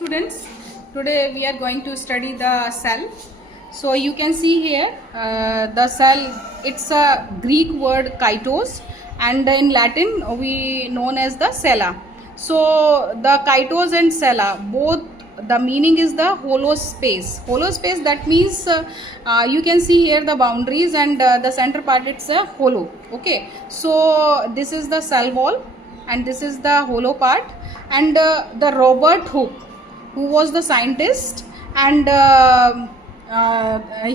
Students, today we are going to study the cell. So you can see here the cell, it's a Greek word kaitos, and in Latin we known as the cella. So the kaitos and cella, both the meaning is the hollow space. Hollow space, that means you can see here the boundaries, and the center part, it's a hollow. Okay, so this is the cell wall and this is the hollow part. And the Robert Hooke, who was the scientist, and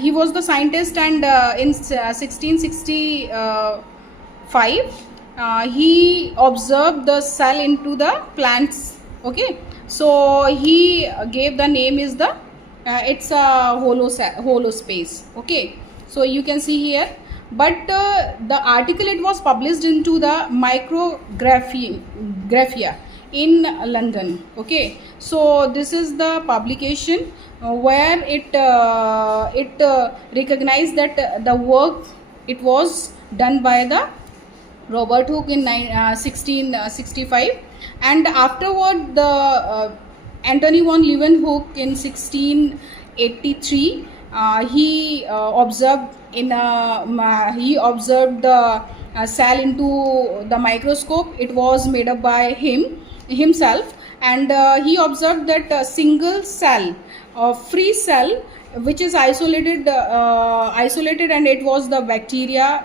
he was the scientist, and in 1665 he observed the cell into the plants. Okay, so he gave the name is the it's a hollow space. Okay, so you can see here, but the article, it was published into the Micrographia in London. Okay, so this is the publication where it recognized that the work, it was done by the Robert Hooke in 1665, and afterward the Antony von Leeuwenhoek in 1683 he observed the cell into the microscope. It was made up by himself, and he observed that a single cell, free cell, which is isolated, and it was the bacteria,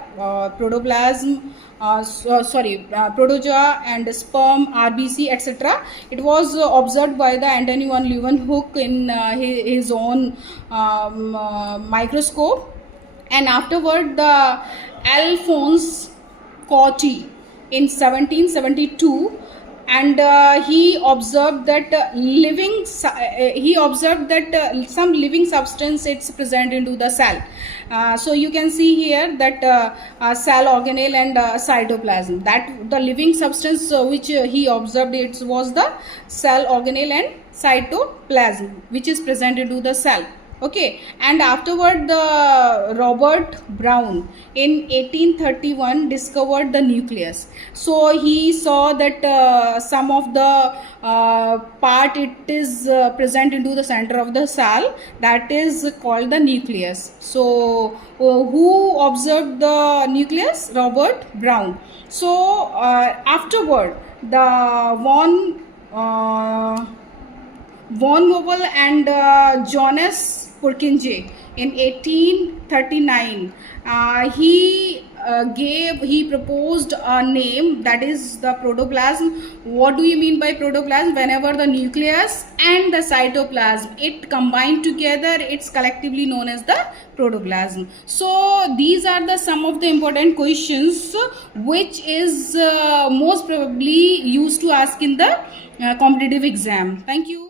protoplasm, protozoa and sperm, RBC, etc. It was observed by the Antony von Leeuwenhoek in his own microscope, and afterward the Alphonse Corti in 1772, and he observed that some living substance, it's present into the cell. So you can see here that cell organelle and cytoplasm, that the living substance which he observed, it was the cell organelle and cytoplasm which is present into the cell. Okay, and afterward the Robert Brown in 1831 discovered the nucleus. So he saw that some of the part, it is present into the center of the cell, that is called the nucleus. So who observed the nucleus? Robert Brown. So afterward the von Wobble and Jonas Purkinje in 1839 he proposed a name, that is the protoplasm. What do you mean by protoplasm? Whenever the nucleus and the cytoplasm, it combined together, it's collectively known as the protoplasm. So these are the some of the important questions which is most probably used to ask in the competitive exam. Thank you.